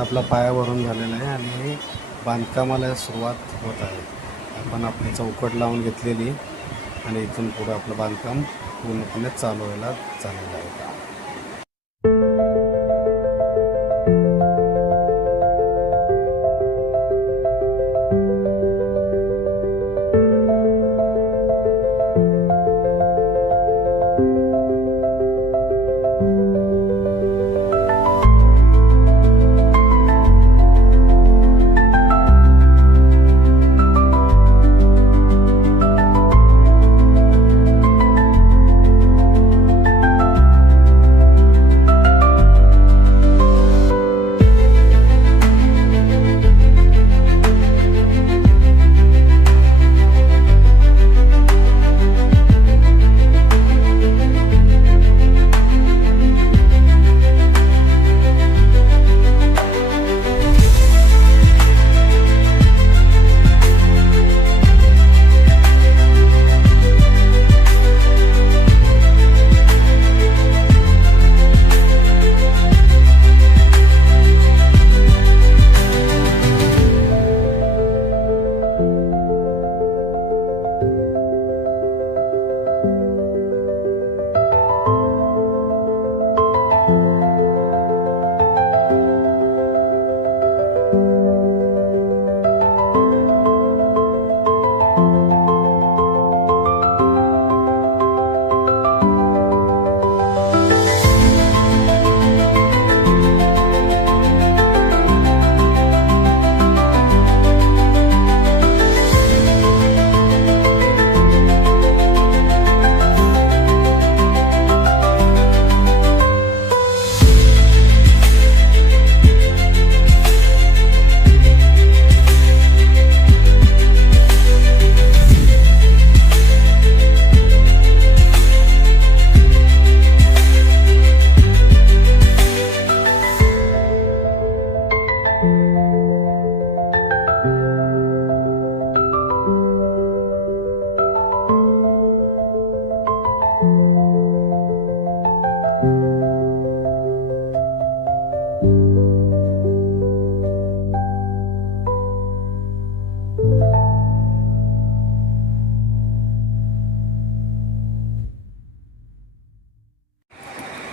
आपला पाया भरून झालेला आहे आणि बांधकामाला सुरुवात होत आहे. आपण आपली चौकट लावून घेतलेली आणि इथून पुढे आपलं बांधकाम पूर्णपणे चालू व्हायला चाललेलं आहे.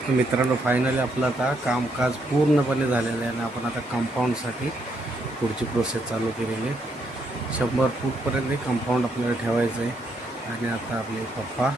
मित्रांनो, फायनली आपलं आता कामकाज पूर्णपणे झालेलं आहे आणि आपण आता कंपाऊंडसाठी पुढची प्रोसेस चालू केलेली आहे. 100 फूटपर्यंत कंपाऊंड आपल्याला ठेवायचं आहे आणि आता आपले पप्पा